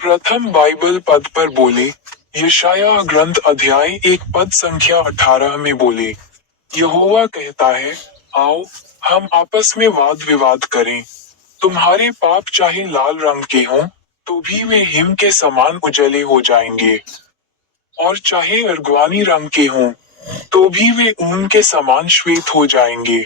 प्रथम बाइबल पद पर बोले। यशायाह ग्रंथ अध्याय 1 पद संख्या 18 में बोले, यहोवा कहता है, आओ, हम आपस में वाद विवाद करें। तुम्हारे पाप चाहे लाल रंग के हों, तो भी वे हिम के समान उजले हो जाएंगे। और चाहे अर्गवानी रंग के हों, तो भी वे ऊन के समान श्वेत हो जाएंगे।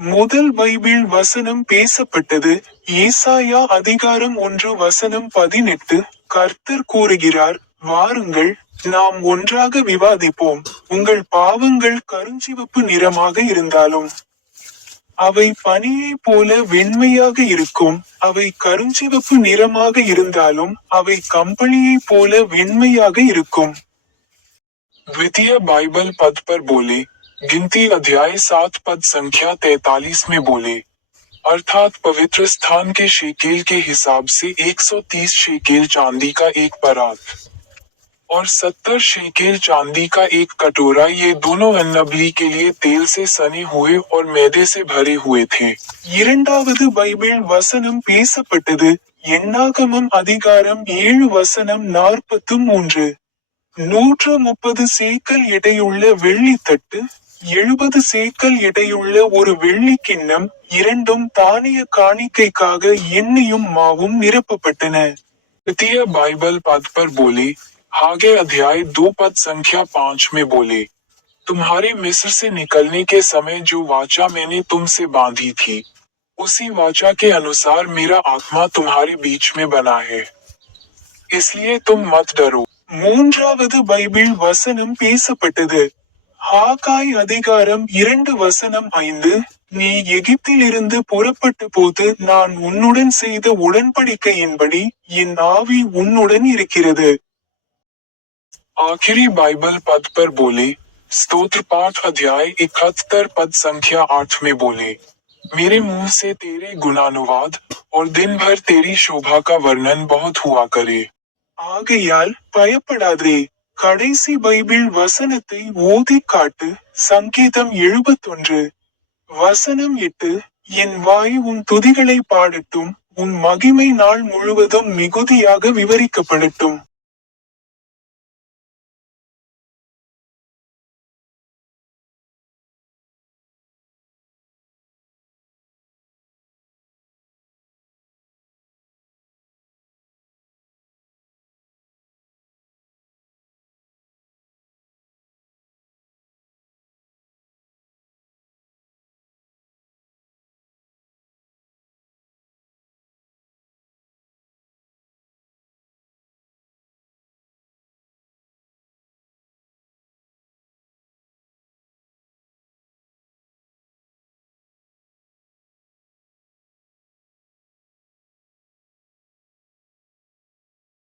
முதல் பைபிள் வசனம் பேசப்பட்டது. ஏசாயா அதிகாரம் 1 வசனம் 18. கர்த்தர் கூறுகிறார், வாருங்கள், நாம் ஒன்றாக விவாதிப்போம். உங்கள் பாவங்கள் கருஞ்சிவப்பு நிறமாக இருந்தாலும் அவை பனியைப் போல வெண்மையாக இருக்கும். அவை கருஞ்சிவப்பு நிறமாக இருந்தாலும் அவை கம்பளியைப் போல வெண்மையாக இருக்கும். द्वितीय बाइबल पद पर बोले। गिनती अध्याय 7 पद संख्या 43 में बोले, अर्थात पवित्र स्थान के शेकेल के हिसाब से 130 शेकेल चांदी का एक परात और 70 शेकेल चांदी का एक कटोरा, ये दोनों अन्नबलि के लिए तेल से सने हुए और मैदे से भरे हुए थे। இரண்டாவது பைபிள் வசனம் பேசப்பட்டது. எண்ணாகமம் அதிகாரம் 7 வசனம் 43. 130 சேக்கல் எடையுள்ள வெள்ளித்தட்டு, 70 சேக்கல் எடையுள்ள ஒரு வெள்ளி கிண்ணம், இரண்டும் தானிய காணிக்கைக்காக எண்ணெயும் மாவும் நிரப்பப்பட்டன. तृतीय बाइबल पद पर बोले। हागे अध्याय 2 पद संख्या 5 में बोले, तुम्हारे मिस्र से निकलने के समय जो वाचा मैंने तुमसे बांधी थी, उसी वाचा के अनुसार मेरा आत्मा तुम्हारे बीच में बना है, इसलिए तुम मत डरो। மூன்றாவது பைபிள் வசனம் பேசப்பட்டது. ஹாகாய் அதிகாரம் 2 வசனம் 5. நீ எகிப்திலிருந்து புறப்பட்ட போது நான் உன்னுடன் செய்த உடன்படிக்கையின்படி என் ஆவி உன்னுடன் இருக்கிறது. आखिरी बाइबल पद पर बोले। स्तोत्र पाठ अध्याय 71 पद संख्या 8 में बोले, मेरे मुंह से तेरे गुणानुवाद और दिन भर तेरी शोभा का वर्णन बहुत हुआ करे। ஆகையால் பயப்படாதே. கடைசி பைபிள் வசனத்தை ஓதி காட்டு. சங்கீதம் 71 வசனம் 8. என் வாய் உன் துதிகளை பாடட்டும், உன் மகிமை நாள் முழுவதும் மிகுதியாக விவரிக்கப்படட்டும்.